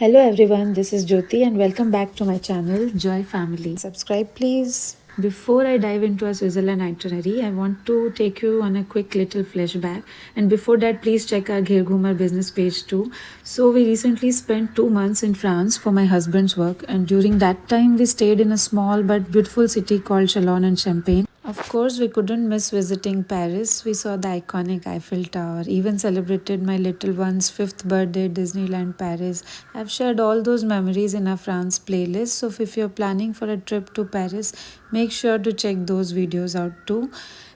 Hello everyone, this is Jyoti and welcome back to my channel Joy Family. Subscribe please. Before I dive into a Switzerland itinerary, I want to take you on a quick little flashback. And before that, please check our Gher Ghumar business page too. So we recently spent 2 months in France for my husband's work, and during that time we stayed in a small but beautiful city called Chalon and Champagne. Of course, we couldn't miss visiting Paris. We saw the iconic Eiffel Tower, even celebrated my little one's 5th birthday at Disneyland Paris. I've shared all those memories in our France playlist, so if you're planning for a trip to Paris, make sure to check those videos out too.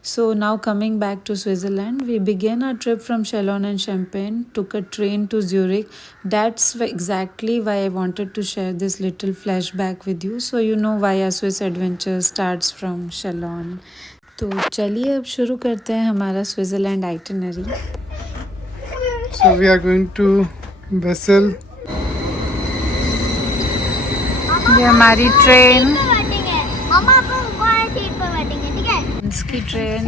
So now coming back to Switzerland, we began our trip from Chalon and Champagne, took a train to Zurich. That's exactly why I wanted to share this little flashback with you, so you know why our Swiss adventure starts from Chalon. तो चलिए अब शुरू करते हैं हमारा Switzerland itinerary. So we are going to Basel. ये हमारी train, मम्मा आप ऊपर सीट पर बैठेंगे, ठीक है? इसकी ट्रेन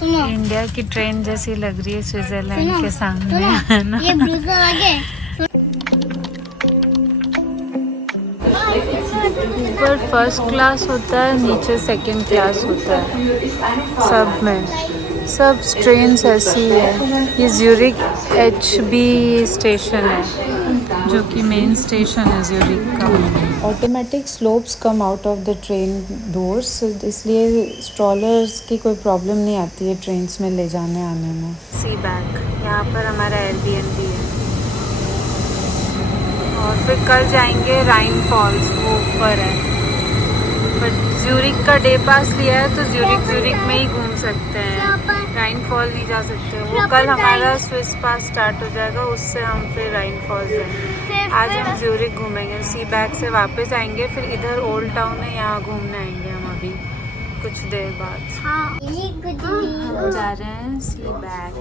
सुनो इंडिया की ट्रेन जैसी लग रही है स्विट्ज़रलैंड सुनो के सामने, सुनो है ना. ये ब्लू कलर आगे ऊपर फर्स्ट क्लास होता है, नीचे सेकंड क्लास होता है सब में. सब ट्रेन ऐसी है. ये ज्यूरिक HB स्टेशन है जो कि मेन स्टेशन है ज्यूरिक का. Automatic slopes come out of the train doors, इसलिए स्ट्रॉलर्स की कोई प्रॉब्लम नहीं आती है ट्रेन्स में ले जाने आने में. सी बैक, यहाँ पर हमारा एयरबीएनबी है. और फिर कल जाएंगे राइन फॉल्स, वो ऊपर है. पर ज्यूरिक का डे पास लिया है तो ज्यूरिक में ही घूम सकते हैं. राइन फॉल नहीं जा सकते. वो कल हमारा स्विस पास स्टार्ट हो जाएगा, उससे हम फिर राइन फॉल जाएंगे. आज हम ज्यूरिक घूमेंगे, सी बैक से वापस आएंगे, फिर इधर ओल्ड टाउन है, यहाँ घूमने आएंगे हम अभी कुछ देर बाद. हम जा रहे हैं सी बैक.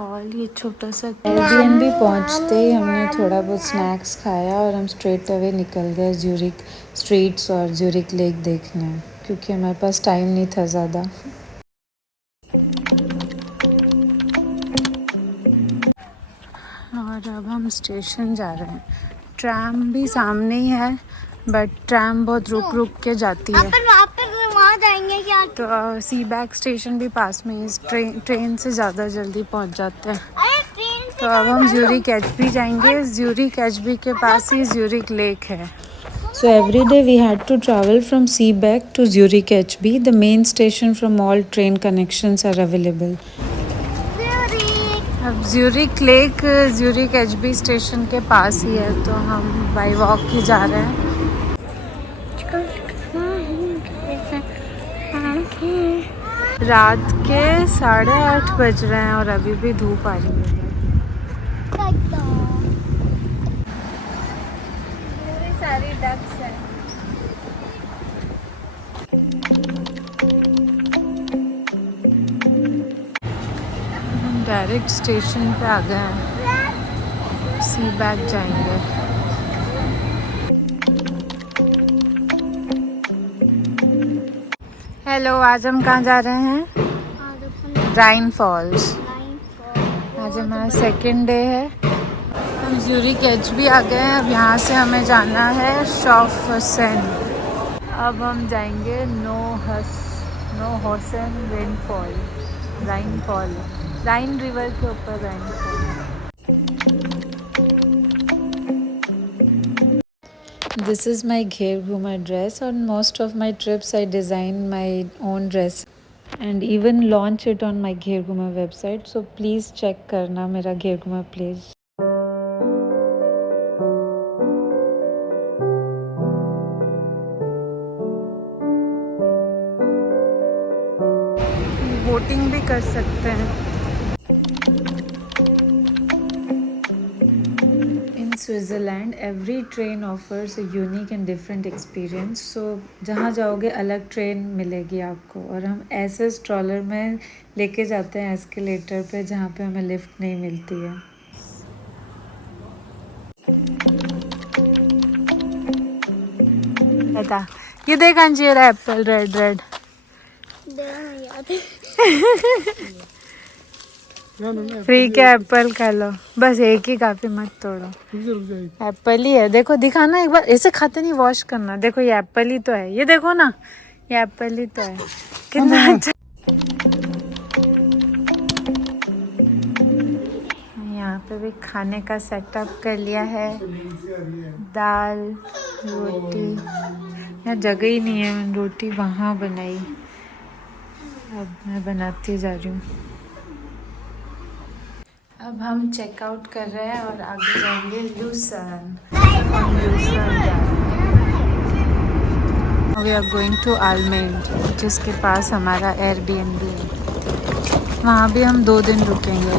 और ये छोटा सा एयरबीएनबी पहुंचते ही हमने थोड़ा बहुत स्नैक्स खाया और हम स्ट्रेट अवे निकल गए ज्यूरिक स्ट्रीट्स और ज्यूरिक लेक देखने, क्योंकि हमारे पास टाइम नहीं था ज़्यादा. और अब हम स्टेशन जा रहे हैं. ट्रैम भी सामने ही है, बट ट्रैम बहुत रुक रुक के जाती है. वहाँ जाएंगे क्या? तो सी बैक स्टेशन भी पास में है. ट्रेन से ज़्यादा जल्दी पहुंच जाते हैं. अरे ट्रेन से तो अब हम ज्यूरिक HB जाएंगे. ज्यूरिक HB के पास ही ज्यूरिक लेक है. So every day we had to travel from Seebeck to Zurich HB. The main station from all train connections are available. अब Zurich lake Zurich HB station के पास ही है, तो हम by walk ही जा रहे हैं. रात के 8:30 बज रहे हैं और अभी भी धूप आ रही है. सारी डक्स है. हम डायरेक्ट स्टेशन पे आ गए हैं. सी बैक जाएंगे. हेलो, आज हम कहाँ जा रहे हैं? Rhine Falls. आज हमारा सेकेंड डे है. हम ज्यूरिक HB आ गए हैं. अब यहाँ से हमें जाना है शॉफसेन. अब हम जाएंगे नो होसेन राइन फॉल. राइन रिवर के ऊपर राइन fall. This is my Gher Ghumar dress. On most of my trips I design my own dress and even launch it on my Gher Ghumar website, so please check करना मेरा Gher Ghumar page. Boating भी कर सकते हैं. Switzerland every train offers a unique and different experience. So जहाँ जाओगे अलग train मिलेगी आपको. और हम ऐसे स्ट्रॉलर में लेके जाते हैं एस्केलेटर पे जहाँ पे हमें लिफ्ट नहीं मिलती है. बता, ये देख अंजीर एप्पल रेड. फ्री के एप्पल खा लो, बस एक ही काफी, मत तोड़ो। एप्पल ही है, देखो दिखाना एक बार, ऐसे खाते नहीं, वॉश करना। देखो ये एप्पल ही तो है, ये देखो ना, ये एप्पल ही तो है। कितना अच्छा। यहाँ पे भी खाने का सेटअप कर लिया है, दाल रोटी, यहाँ जगह ही नहीं है, रोटी वहाँ बनाई, अब मैं बनाती जा रही हूँ। अब हम चेकआउट कर रहे हैं और आगे जाएंगे लूसन। वी आर गोइंग टू आलमेंड, जिसके पास हमारा एयरबीएनबी है। वहाँ भी हम 2 दिन रुकेंगे।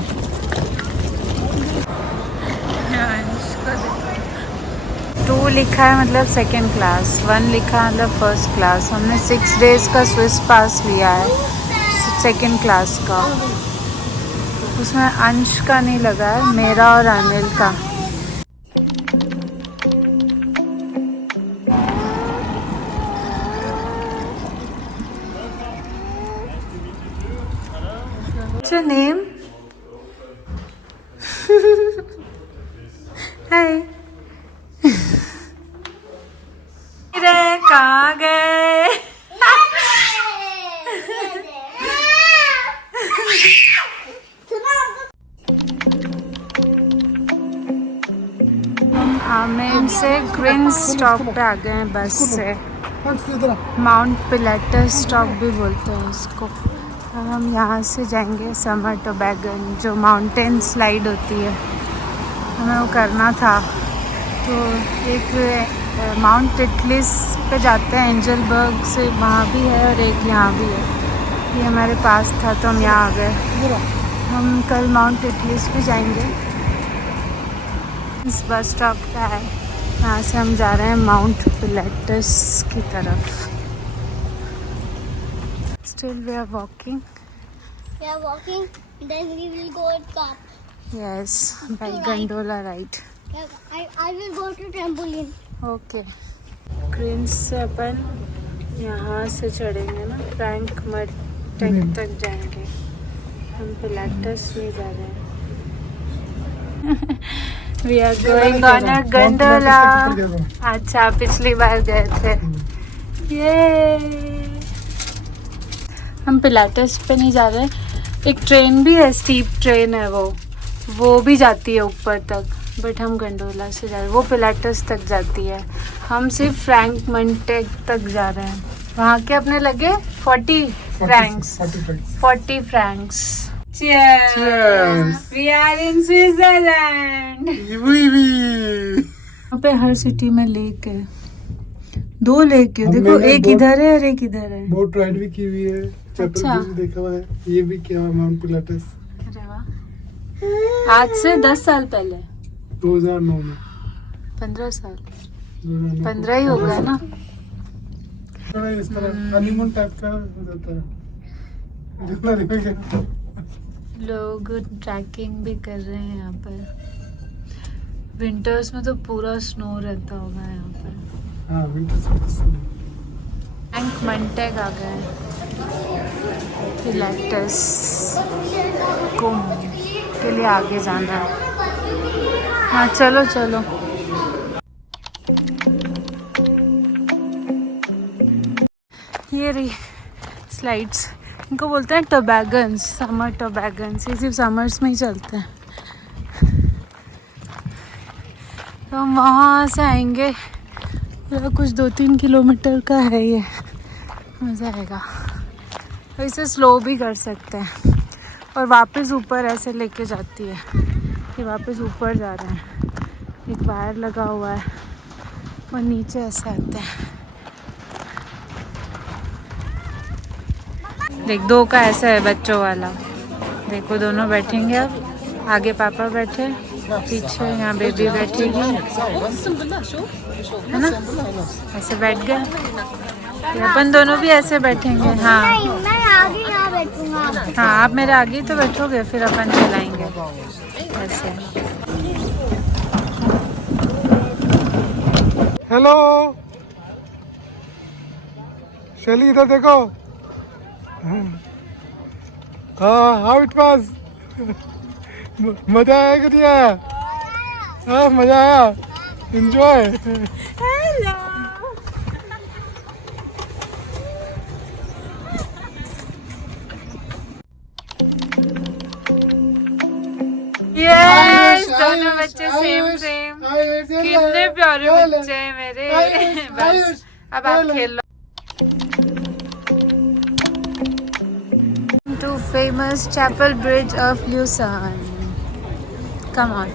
2 लिखा है मतलब सेकेंड क्लास, 1 लिखा है मतलब फर्स्ट क्लास। हमने 6 डेज का स्विस पास लिया है, सेकेंड क्लास का। उसमें अंश का नहीं लगा है, मेरा और अनिल का। What's your name? Hi. रे कहाँ गए? हम आमेन से क्वींस स्टॉप पे आ गए हैं बस से। माउंट पिलेटस स्टॉप भी बोलते हैं इसको। और हम यहाँ से जाएंगे समर टोबैगन, जो माउंटेन स्लाइड होती है, हमें वो करना था। तो एक माउंट टिटलिस पे जाते हैं एंजलबर्ग से, वहाँ भी है, और एक यहाँ भी है। ये हमारे पास था तो हम यहाँ आ गए। हम कल माउंट टिटलिस भी जाएंगे। इस बस स्टॉप का है, यहाँ से हम जा रहे हैं माउंट पिलेटस की तरफ। Still we are walking. We are walking, then we will go at top. Yes, by gondola ride. I will go to trampoline. Okay, क्वींस से अपन यहाँ से चढ़ेंगे ना, फ्रैंक मड तक जाएंगे। हम पिलेटस नहीं जा रहे हैं। We are going on a gondola. अच्छा, पिछली बार गए थे। ये हम पिलाटेस पे नहीं जा रहे। एक ट्रेन भी है, स्टीप ट्रेन है, वो भी जाती है ऊपर तक, बट हम गंडोला से जा रहे हैं। वो पिलाटेस तक जाती है, हम सिर्फ फ्रैंक मंटेक तक जा रहे हैं। वहाँ के अपने लगे 40 Franks. 40 Franks. Cheers. We are in Switzerland. यहाँ पे हर सिटी में लेक है, 2 लेक है। देखो, एक इधर है और एक इधर है। बोट राइड भी की हुई है, अच्छा, भी देखा हुआ है, ये भी किया हुआ माउंट पिलाटेस। अरे वाह। आज से 10 साल पहले, 2009 में। 15 साल, 2009 15 ही हो गया ना। थोड़ा इस तरह हनीमून टाइप का हो जाता है। लोग ट्रैकिंग भी कर रहे हैं यहाँ पर। विंटर्स में तो पूरा स्नो रहता होगा यहाँ पर। हाँ, विंटर्स में फ्रैंक मंटेक आ गए, पिलेटस कुंभ के लिए आगे जाना है। हाँ चलो चलो। ये रही स्लाइड्स, इनको बोलते हैं टोबैगन्स, समर टोबैगन्स। ये सिर्फ समर्स में ही चलते हैं। तो हम वहाँ से आएंगे, कुछ 2-3 किलोमीटर का है ये। मज़ा आएगा। तो इसे स्लो भी कर सकते हैं, और वापस ऊपर ऐसे लेके जाती है कि वापस ऊपर जा रहे हैं। एक वायर लगा हुआ है और नीचे ऐसे आते हैं। देख, 2 का ऐसा है बच्चों वाला। देखो, दोनों बैठेंगे। अब आगे पापा बैठे, पीछे यहाँ बेबी बैठेगी, है ना। ऐसे बैठ गए, फिर अपन दोनों भी ऐसे बैठेंगे। हाँ नहीं, मैं आगे यहाँ बैठूंगा। हाँ, आप मेरे आगे तो बैठोगे, फिर अपन चलाएंगे ऐसे। हेलो शैली, इधर देखो। हाँ, हाउ इट वाज। मजा आया कि नहीं आया? हाँ मजा आया, एंजॉय। यस, दोनों बच्चे सेम सेम। कितने प्यारे बच्चे हैं मेरे। बस अब आप खेल लो। To famous Chapel Bridge of Lausanne. Come on.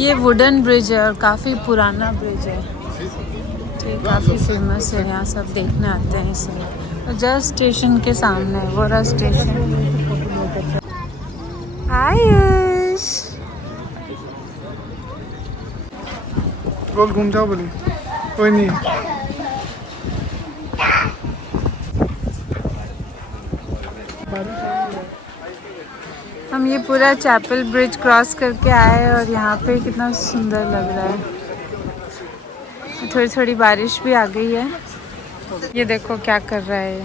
ये वुडन ब्रिज है और काफी पुराना ब्रिज है। ये काफी फेमस है, यहाँ सब देखने आते हैं इसे। जस्ट स्टेशन के सामने है, वो रहा स्टेशन। आयुष गोल घूम जाओ बोली, कोई नहीं। हम ये पूरा चैपल ब्रिज क्रॉस करके आए और यहाँ पे कितना सुंदर लग रहा है। थोड़ी थोड़ी बारिश भी आ गई है। ये देखो क्या कर रहा है।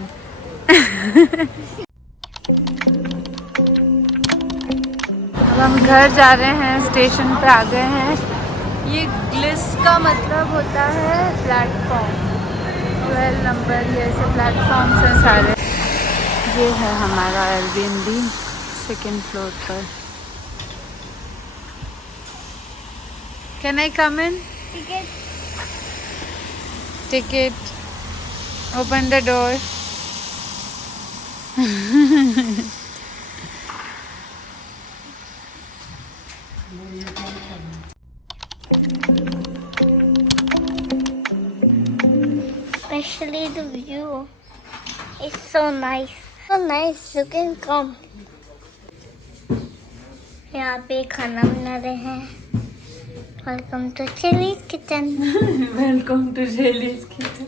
अब हम घर जा रहे हैं, स्टेशन पे आ गए हैं। ये ग्लिस का मतलब होता है प्लेटफॉर्म, 12 नंबर। ये ऐसे प्लेटफॉर्म्स हैं सारे। ये है हमारा एयरबीएनबी सेकेंड फ्लोर पर। Can I come in? Ticket, open the door. Especially the view. It's so nice. So nice. You can come. यहाँ पे खाना बना रहे हैं। Welcome to chilli's kitchen. Welcome to jelly's kitchen.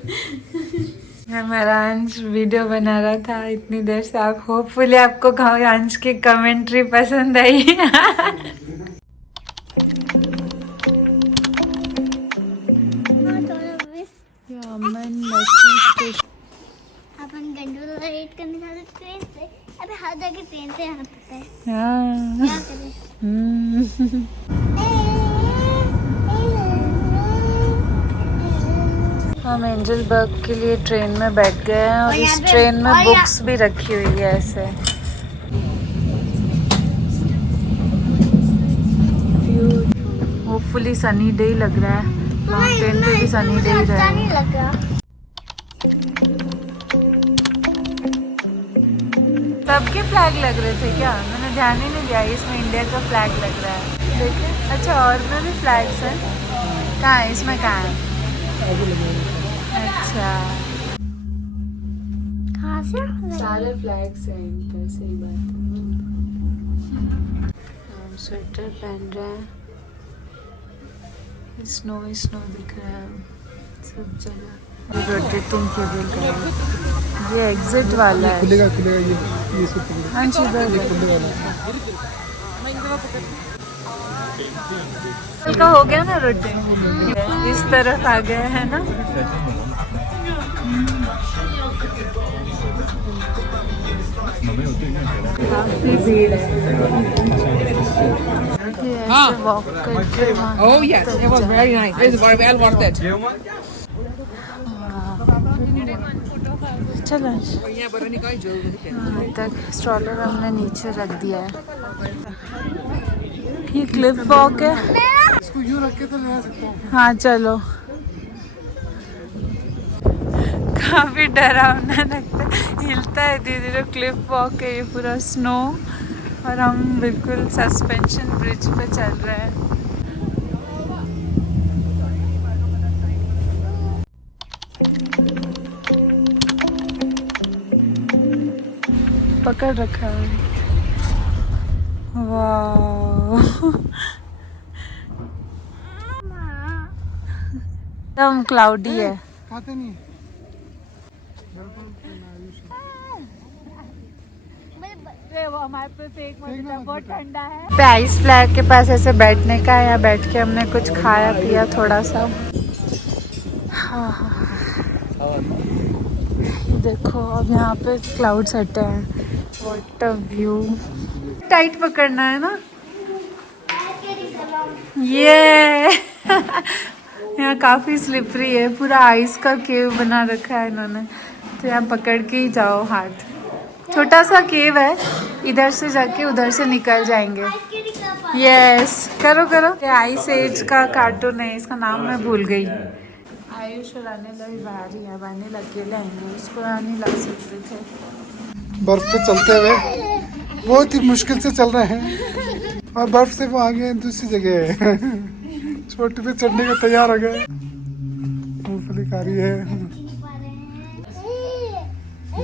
हमारा अंश वीडियो बना रहा था इतनी देर से। आप होपफुली आपको अंश की कमेंट्री पसंद आई। अपन गंडोला राइड करने जाते ट्रेन से। अबे हर जगह ट्रेन से यहाँ तक है। हाँ। क्या करें? हम एंजल बर्ग के लिए ट्रेन में बैठ गए हैं और इस ट्रेन में बुक्स भी रखी हुई है ऐसे। होपफुली सनी डे लग रहा है। माउंटेन पे भी सनी डे ही अच्छा नहीं रहेगा। लग रहा। सबके फ्लैग लग रहे थे क्या? मैंने ध्यान ही नहीं दिया। इसमें इंडिया का फ्लैग लग रहा है, देखिए। अच्छा, और में भी फ्लैग्स हैं। कहाँ है? इसमें कहाँ है? अच्छा, कहाँ से? सारे फ्लैग्स हैं इन पर। सही बात है। हम स्वेटर पहन रहे हैं। स्नो ही स्नो दिख रहा है सब जगह। रोटेटिंग केबल का ये एग्जिट वाला है। खुलेगा खुलेगा ये सब खुलेगा। हाँ जी, इधर खुलने वाला है। का हो गया ना रोटेट। इस तरफ आ गए हैं ना। काफी भीड़ है। वॉक करके Oh yes, it was very nice. It was very well worth it. चलो, Yeah, but when you guys do यहाँ तक स्ट्रॉलर हमने नीचे रख दिया है। ये क्लिफ वॉक है। इसको यूं रख के तो ले सकता हूँ। हाँ चलो। काफी डरावना लगता है, हिलता है धीरे धीरे। क्लिफ वॉक है ये, पूरा स्नो। और हम बिल्कुल सस्पेंशन ब्रिज पे चल रहे हैं। पकड़ रखा है। वाह, एकदम क्लाउडी है। खाते नहीं। बहुत ठंडा है। पे आइस फ्लैग के पास ऐसे बैठने का है। यहाँ बैठ के हमने कुछ खाया पिया थोड़ा सा। हाँ, देखो अब यहाँ पे क्लाउड्स हटे हैं। What a view. टाइट पकड़ना है ना। ये यहाँ काफी स्लिपरी है, पूरा आइस का केव बना रखा है इन्होंने, तो यहाँ पकड़ के ही जाओ हाथ। छोटा सा केव है, इधर से जाके उधर से निकल जाएंगे। यस करो करो। ये आइस एज का कार्टून है, इसका नाम मैं भूल गई। आयुष और अनिल अभी बाहर ही है, अनिल अकेले आएंगे, उसको यहाँ नहीं ला सकते थे। बर्फ पे चलते हुए बहुत ही मुश्किल से चल रहे हैं और बर्फ से वो आगे दूसरी जगह है। छोटी पे चढ़ने को तैयार हो गए। मूंगफली खा रही है।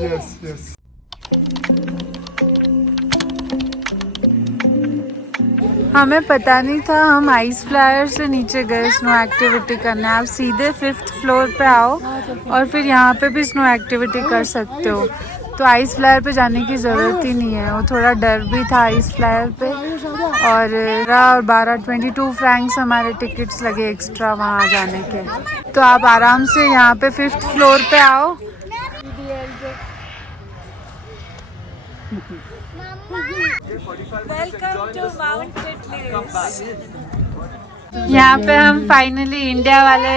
Yes yes. हमें पता नहीं था, हम आइस फ्लायर से नीचे गए स्नो एक्टिविटी करने। आप सीधे 5th फ्लोर पे आओ और फिर यहाँ पे भी स्नो एक्टिविटी कर सकते हो, तो आइस फ्लायर पे जाने की ज़रूरत ही नहीं है। वो थोड़ा डर भी था आइस फ्लायर पे। और 22 फ्रैंक्स हमारे टिकट्स लगे एक्स्ट्रा वहाँ जाने के। तो आप आराम से यहाँ पे 5th फ्लोर पे आओ। Welcome to Mount Titlis. यहाँ पे हम फाइनली इंडिया वाले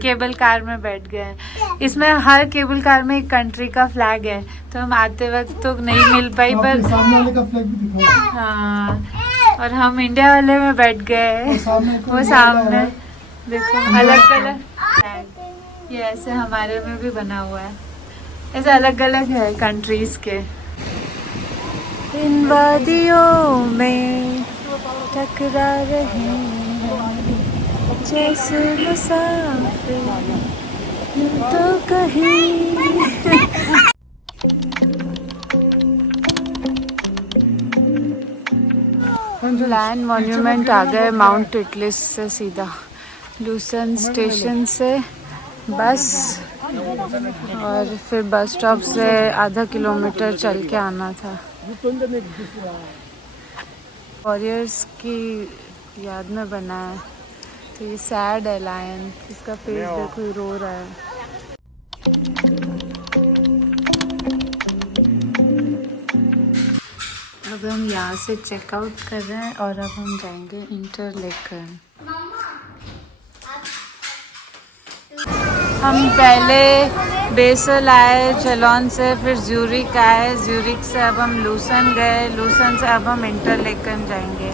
केबल कार में बैठ गए। इसमें हर केबल कार में एक कंट्री का फ्लैग है, तो हम आते वक्त तो नहीं मिल पाई, पर सामने वाले का फ्लैग भी दिखाओ। हाँ, और हम इंडिया वाले में बैठ गए। वो सामने देखो अलग अलग फ्लैग, ये ऐसे हमारे में भी बना हुआ है, ऐसे अलग अलग है कंट्रीज के। इन वादियों में टकरा रहे हैं जैसे मुसाफिर यूं तो कहीं। लैंड मॉन्यूमेंट आ गए माउंट टिटलिस से सीधा लूसन स्टेशन से बस, और फिर बस स्टॉप से आधा किलोमीटर चल के आना था। वॉरियर्स की याद में बना है, तो ये सैड है लायन, इसका फेस देखो ही रो रहा है। अब हम यहाँ से चेकआउट कर रहे हैं और अब हम जाएंगे इंटरलेकन। हम पहले बेसल आए चेलोन से, फिर ज्यूरिक आए, ज्यूरिक से अब हम लूसन गए, लूसन से अब हम इंटरलेकन जाएंगे,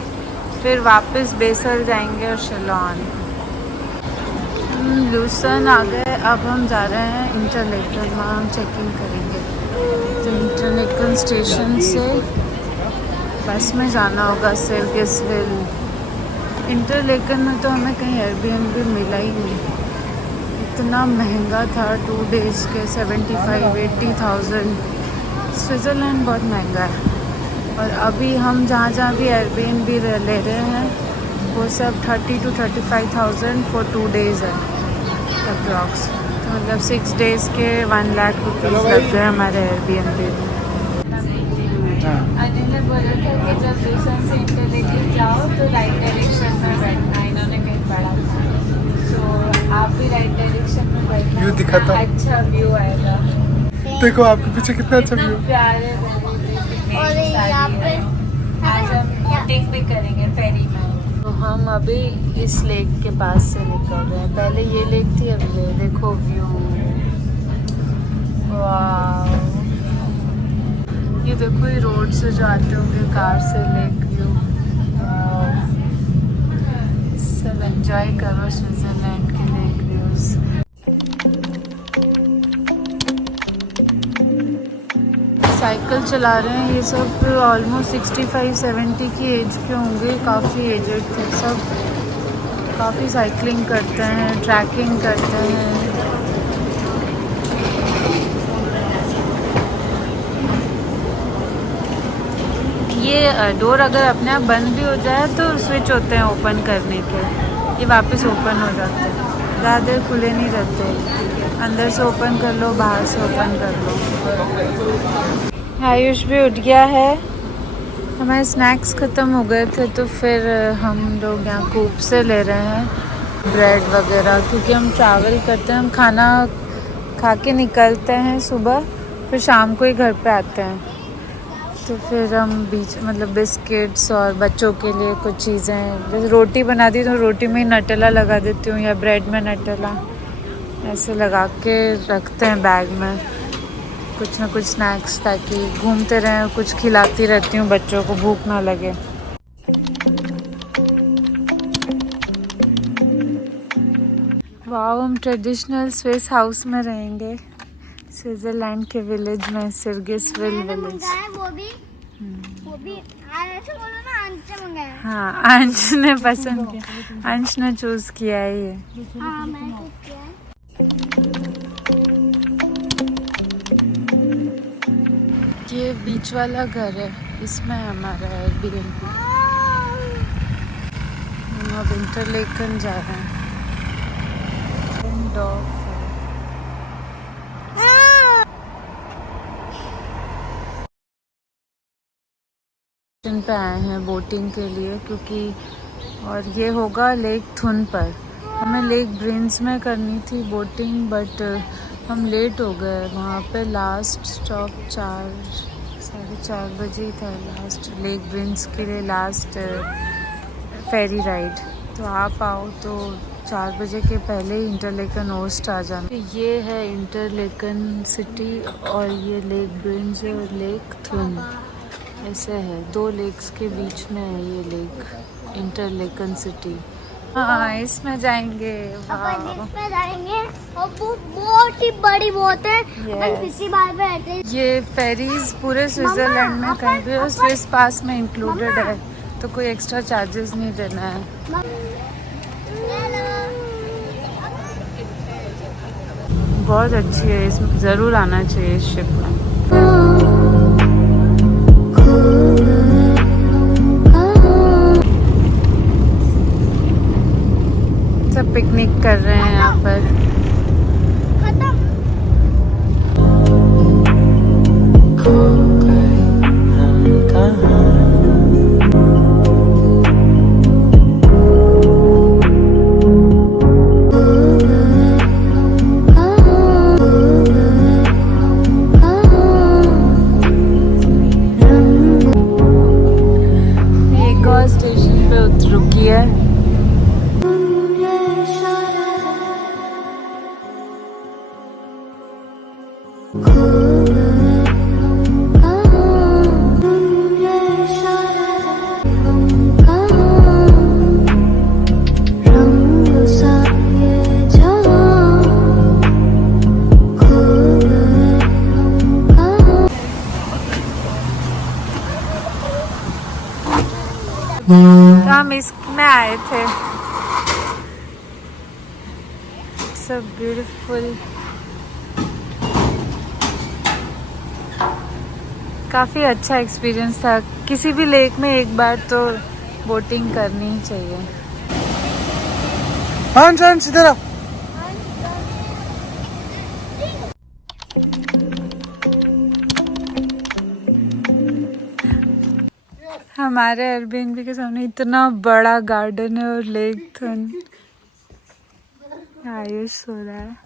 फिर वापस बेसल जाएंगे और शेलोन। लूसन आ गए, अब हम जा रहे हैं इंटरलेकन, वहाँ हम चेकिंग करेंगे। तो इंटरलेकन स्टेशन से बस में जाना होगा सेर्गिसविल। इंटरलेकन में तो हमें कहीं एयरबीएनबी मिला ही नहीं, इतना महंगा था। 2 डेज़ के 75-80,000। स्विट्ज़रलैंड बहुत महंगा है। और अभी हम जहाँ जहाँ भी एयरबीएनबी ले रहे हैं वो सब 30 to 35,000 फॉर 2 डेज़ है अप्रॉक्स। तो मतलब 6 डेज़ के 1 लाख रुपीज़ लग गए हमारे एयरबीएनबी में। अनिल ने बोला था कि जब लूसन से इंटरलेकन जाओ तो राइट डायरेक्शन में बैठना, इन्होंने कहीं पढ़ा था, तो आप भी राइट डायरेक्शन में बैठना, व्यू दिखाता हूं। अच्छा व्यू आएगा। देखो आपके पीछे कितना अच्छा व्यू। प्यारे और यहाँ पे आज हम बोटिंग भी करेंगे फेरी में। तो हम अभी इस लेक के पास से निकल रहे हैं, पहले ये लेक थी, अब ये देखो व्यू। वाह, ये देखो ये रोड से जो आते होंगे कार से लेक व्यू। सब एंजॉय करो स्विट्जरलैंड के लेक व्यूज। साइकिल चला रहे हैं ये सब ऑलमोस्ट 65-70 की एज के होंगे, काफ़ी एजेड थे सब। काफ़ी साइकिलिंग करते हैं, ट्रैकिंग करते हैं। ये डोर अगर अपने आप बंद भी हो जाए तो स्विच होते हैं ओपन करने के, ये वापस ओपन हो जाते हैं, ज़्यादा देर खुले नहीं रहते। अंदर से ओपन कर लो, बाहर से ओपन कर लो। आयुष भी उठ गया है। हमारे स्नैक्स ख़त्म हो गए थे तो फिर हम लोग यहाँ कूप से ले रहे हैं ब्रेड वगैरह, क्योंकि हम ट्रैवल करते हैं, हम खाना खा के निकलते हैं सुबह, फिर शाम को ही घर पे आते हैं। तो फिर हम बीच मतलब बिस्किट्स और बच्चों के लिए कुछ चीज़ें, जैसे रोटी बना दी तो रोटी में नटेला लगा देती हूँ या ब्रेड में नटेला ऐसे लगा के रखते हैं बैग में, कुछ ना कुछ स्नैक्स, ताकि घूमते रहें, कुछ खिलाती रहती हूँ बच्चों को, भूख ना लगे। वाह, हम ट्रेडिशनल स्विस हाउस में रहेंगे स्विट्जरलैंड के विलेज में, सिर्गिसविल विलेज। वो भी ऐसे बोलो ना, अंश ने मंगाया। हाँ, अंश ने पसंद किया, अंश ने चूज किया है ये। हाँ, मैंने चूज किया है। ये बीच वाला घर है, इसमें हमारा एयरबीएनबी। हम अब इंटरलेकन जा रहे हैं। डॉग पे आए हैं बोटिंग के लिए, क्योंकि और ये होगा लेक थुन पर। हमें लेक ब्रिंस में करनी थी बोटिंग, बट हम लेट हो गए। वहाँ पे लास्ट स्टॉप 4-4:30 बजे ही था, लास्ट लेक ब्रिंस के लिए लास्ट फेरी राइड। तो आप आओ तो 4 बजे के पहले ही इंटरलेकन ओस्ट आ जाना। ये है इंटरलेकन सिटी और ये लेक ब्रिंस और लेक थुन ऐसे है, 2 लेक्स के बीच में है ये लेक, इंटरलेकन सिटी। हाँ, इसमें जाएंगे। अपन इसमें जाएंगे और वो बहुत ही बड़ी बोट है। अपन किसी बार में बैठे। ये फेरीज पूरे स्विट्जरलैंड में कहीं भी और स्विस पास में इंक्लूडेड है, तो कोई एक्स्ट्रा चार्जेस नहीं देना है। बहुत अच्छी है, इसमें ज़रूर आना चाहिए इस शिप में। सब पिकनिक कर रहे हैं यहाँ पर। एक और स्टेशन पे रुकी है। तो हम इसमें आए थे। सो ब्यूटीफुल, काफ़ी अच्छा एक्सपीरियंस था। किसी भी लेक में एक बार तो बोटिंग करनी ही चाहिए। अंश इधर आ। हमारे एयरबीएनबी के सामने इतना बड़ा गार्डन है और लेक थन। आयुष सो रहा है।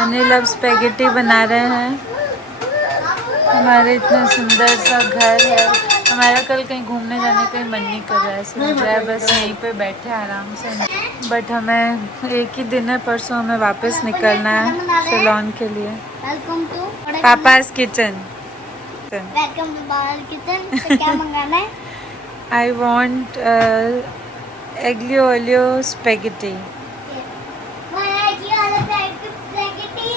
अनिल अब स्पेगेटी बना रहे हैं। हमारे इतना सुंदर सा घर है। हमारा कल कहीं घूमने जाने का मन नहीं कर रहा है, सोच रहा है बस यहीं पे बैठे आराम से। बट हमें एक ही दिन है, परसों हमें वापस निकलना है शिलोंग के लिए। वेलकम टू पापा's किचन। वेलकम टू बाहर किचन। से क्या मंगाना है? I want aglio olio spaghetti. ये वाला स्पैगेटी।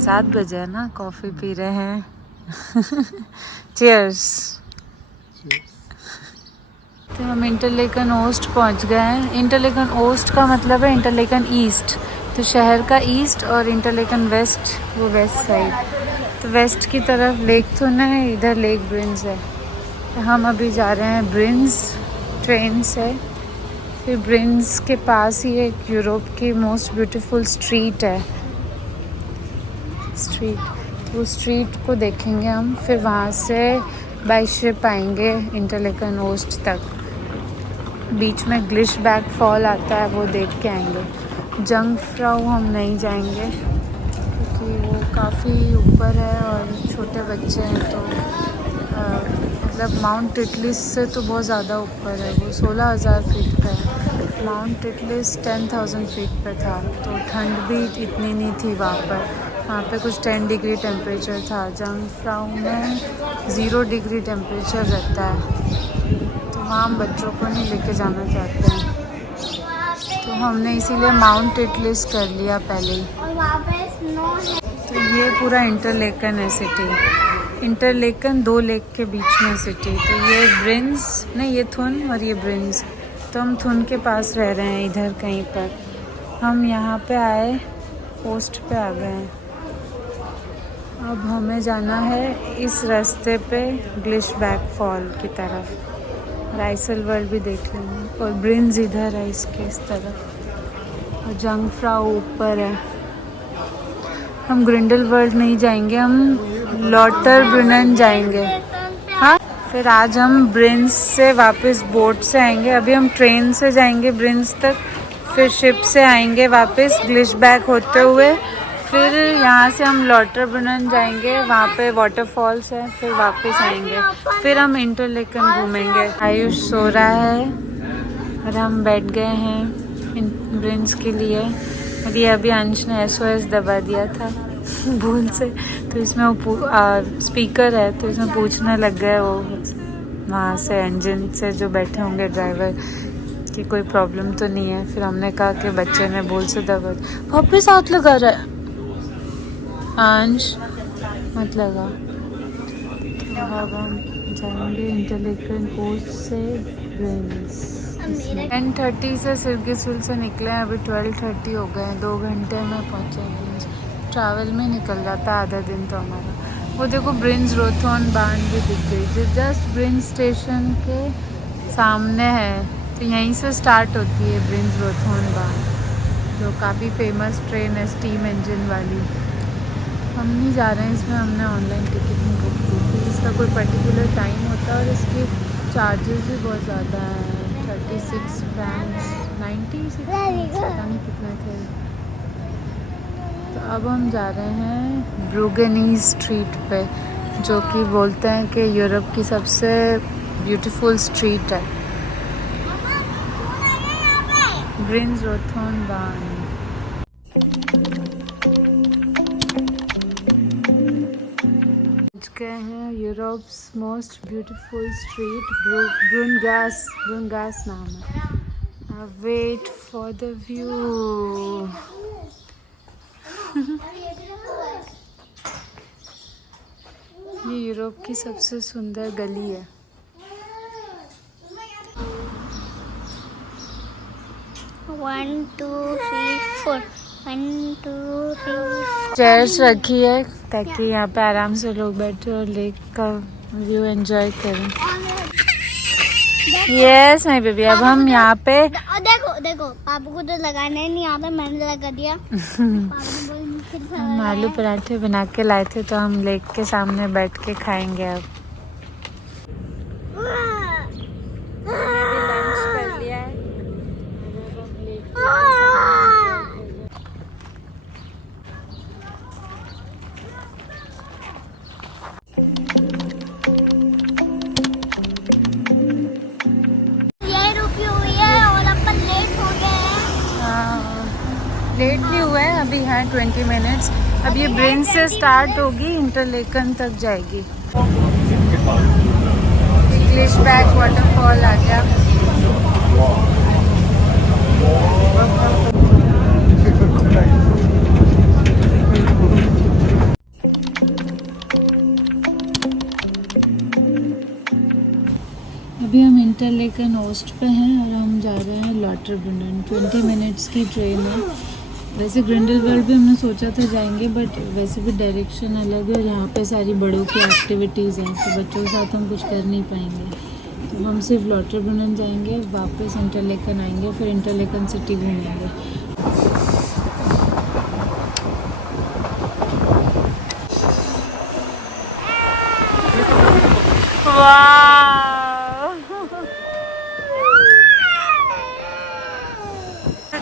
7 बजे है ना, कॉफी पी रहे हैं। चीयर्स। तो हम इंटरलेकन ओस्ट पहुंच गए हैं। इंटरलेकन ओस्ट का मतलब है इंटरलेकन ईस्ट, तो शहर का ईस्ट, और इंटरलेकन वेस्ट वो वेस्ट साइड। तो वेस्ट की तरफ लेक थुन है, इधर लेक ब्रिंस है। तो हम अभी जा रहे हैं ब्रिंस ट्रेन से। फिर ब्रिंस के पास ही एक यूरोप की मोस्ट ब्यूटीफुल स्ट्रीट है, स्ट्रीट। तो स्ट्रीट को देखेंगे हम, फिर वहाँ से बाई शिप आएंगे इंटरलेकन ओस्ट तक। बीच में ग्लिशबैक फॉल आता है, वो देख के आएंगे। जंगफ्राउ हम नहीं जाएंगे क्योंकि वो काफ़ी ऊपर है और छोटे बच्चे हैं, तो मतलब माउंट टिटलिस से तो बहुत ज़्यादा ऊपर है। वो 16,000 फीट पे है। माउंट टिटलिस 10,000 फीट पे था, तो ठंड भी इतनी नहीं थी वहाँ पर। वहाँ पे कुछ 10 डिग्री टेम्परेचर था। जंगफ्राउ में 0 डिग्री टेम्परेचर रहता है, तो वहाँ हम बच्चों को नहीं लेके जाना चाहते हैं, तो हमने इसीलिए माउंट टिटलिस कर लिया पहले ही। और वहाँ पे स्नो है। तो ये पूरा इंटरलेकन है सिटी। इंटरलेकन 2 लेक के बीच में सिटी। तो ये ब्रिंस नहीं, ये थुन और ये ब्रिंस। तो हम थुन के पास रह रहे हैं इधर कहीं पर। हम यहाँ पे आए, पोस्ट पे आ गए हैं। अब हमें जाना है इस रास्ते पे ग्लिशबैक फॉल की तरफ। राइसल वर्ल्ड भी देख लेंगे और ब्रिंस इधर है इसके इस तरफ, और जंगफ्राउ ऊपर है। हम ग्रिंडल वर्ल्ड नहीं जाएंगे, हम लॉटरब्रुनन जाएंगे। हाँ, फिर आज हम ब्रिंस से वापस बोट से आएंगे। अभी हम ट्रेन से जाएंगे ब्रिंस तक, फिर शिप से आएंगे वापस ग्लिशबैक होते हुए। फिर यहाँ से हम लॉटरब्रुनन जाएंगे, वहाँ पे वाटरफॉल्स है, फिर वापस आएंगे। फिर हम इंटरलेकन घूमेंगे। आयुष सो रहा है और हम बैठ गए हैं ब्रिंस के लिए। अभी अंश ने SOS दबा दिया था भूल से, तो इसमें वो स्पीकर है, तो इसमें पूछने लग गए वो वहाँ से इंजन से जो बैठे होंगे ड्राइवर कि कोई प्रॉब्लम तो नहीं है। फिर हमने कहा कि बच्चे ने भूल से दबा दिया। वापस हाथ लगा रहा है अंश, मत लगा। तो अब हम जाएंगे इंटरलेकन कोस्ट से ब्रिंस। 10:30 से सिरगिसुल से निकले हैं, अभी 12:30 हो गए हैं। 2 घंटे में पहुँचेंगे। ट्रैवल में निकल जाता है आधा दिन तो हमारा। वो देखो ब्रिंस रोथोन बांध भी दिख गई, जो जस्ट ब्रिंस स्टेशन के सामने है। तो यहीं से स्टार्ट होती है ब्रिंस रोथोन बांध, जो काफ़ी फेमस ट्रेन है स्टीम इंजन वाली। हम नहीं जा रहे हैं इसमें, हमने ऑनलाइन टिकट नहीं बुक की थी। इसका कोई पर्टिकुलर टाइम होता है और इसके चार्जेस भी बहुत ज़्यादा हैं। 36 फ्रैंक्स, 96 पता नहीं कितना थे। तो अब हम जा रहे हैं ब्रूगेनीज स्ट्रीट पे, जो कि बोलते हैं कि यूरोप की सबसे ब्यूटीफुल स्ट्रीट है। ब्रिंस रोथोन बांध। गए हैं यूरोप्स मोस्ट ब्यूटीफुल स्ट्रीट, ब्रूनगास नाम है। Wait for the view. ये यूरोप की सबसे सुंदर गली है। One, two, three, four. 1, 2, 3. Chairs रखी है ताकि यहाँ पे आराम से लोग बैठे और लेक का व्यू एंजॉय करें। यस माय बेबी, अब हम यहाँ पे देखो पापा को तो लगाना ही नहीं आता, मैंने लगा दिया। हम आलू पराठे बना के लाए थे, तो हम लेक के सामने बैठ के खाएंगे अब। लंच कर लिया है। ये रुकी हुई है और अपन लेट हो गए हैं। लेट नहीं हुआ है, अभी है 20 मिनट्स। अब ये ब्रिंस से स्टार्ट होगी, इंटरलेकन तक जाएगी। ग्लिशबैक वाटरफॉल आ गया। अभी हम इंटरलेकन ओस्ट पे हैं और हम जा रहे हैं लॉटरब्रुनन। 20 मिनट्स की ट्रेन है। वैसे ग्रिंडल वर्ल्ड भी हमने सोचा था जाएंगे, बट वैसे भी डायरेक्शन अलग है और यहाँ पे सारी बड़ों की एक्टिविटीज़ हैं, तो बच्चों के साथ हम कुछ कर नहीं पाएंगे। तो हम सिर्फ लॉटरब्रुनन जाएंगे, वापस इंटरलेकन आएंगे, फिर इंटरलेकन सिटी घूमेंगे।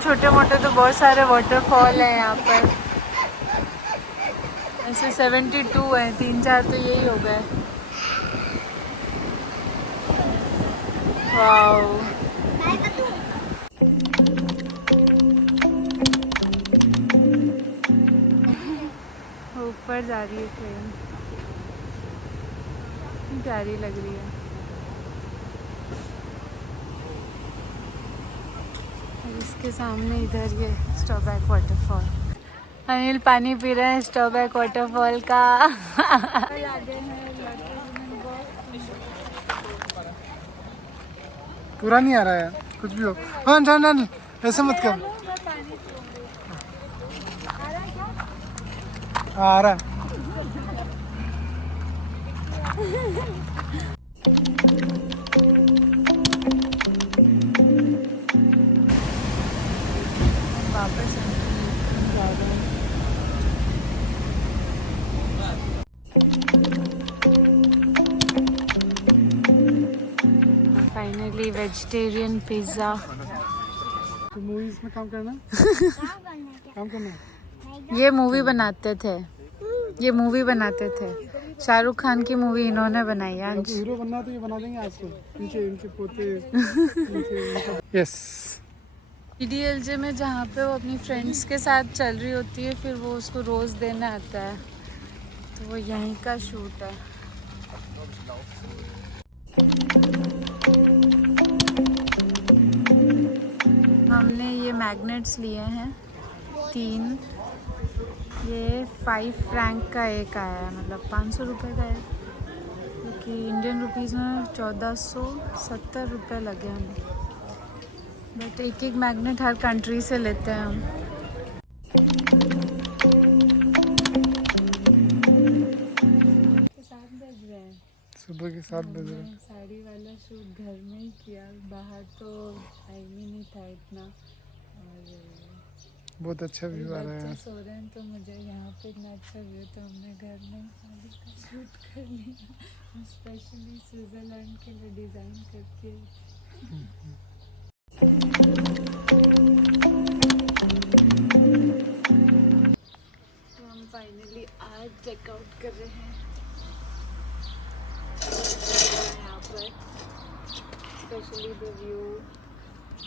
छोटे मोटे तो बहुत सारे वाटरफॉल है यहाँ पर। ऐसे 72 है, 3-4 तो यही हो गए। वाओ, ऊपर जा रही है ट्रेन, प्यारी लग रही है। और इसके सामने इधर ये स्टॉबैक वाटरफॉल। अनिल पानी पी रहे हैं स्टॉबैक वाटरफॉल का। पूरा नहीं आ रहा है, कुछ भी हो। हाँ जान ऐसे मत कर। आ रहा है। वापस जा रहे हैं। Finally vegetarian pizza. तो मूवीज में काम करना काम करना है। ये मूवी बनाते थे, ये मूवी बनाते थे। शाहरुख खान की मूवी इन्होंने बनाई है। तो हीरो बनना है तो ये बना देंगे आज को। इनके पोते। यस। DDLJ में जहाँ पे वो अपनी फ्रेंड्स के साथ चल रही होती है, फिर वो उसको रोज देने आता है, तो वो यहीं का शूट है। हमने ये मैग्नेट्स लिए हैं 3। ये 5 फ्रैंक का एक आया है, मतलब 500 रुपये का है, क्योंकि इंडियन रुपीज़ में 1470 रुपये लगे हमें। बट एक मैग्नेट हर कंट्री से लेते हैं हम। सुबह के 7 बज रहे। साड़ी वाला शूट घर में ही किया, बाहर तो टाइम ही नहीं था इतना। और बहुत अच्छा व्यू आ रहा है। सो रहे हैं तो मुझे यहाँ पे इतना अच्छा व्यू, तो हमने घर में साड़ी का शूट कर लिया, स्पेशली स्विट्जरलैंड के लिए डिज़ाइन करके। तो हम फाइनली आज चेकआउट कर रहे हैं यहाँ पर। Specially the view.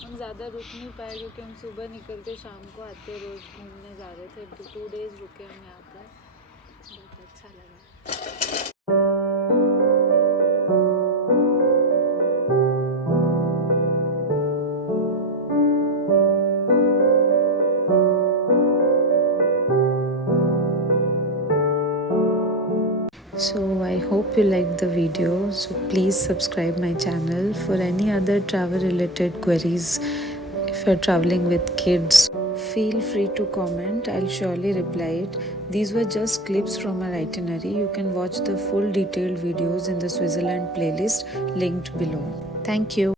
हम ज़्यादा रुक नहीं पाए क्योंकि हम सुबह निकल के शाम को आते रोज़ घूमने जा रहे थे। 2 डेज़ रुके हम यहाँ पर, बहुत अच्छा लगा। So I hope you liked the video. So please subscribe my channel for any other travel related queries. If you're traveling with kids, feel free to comment. I'll surely reply it. These were just clips from our itinerary. You can watch the full detailed videos in the Switzerland playlist linked below. Thank you.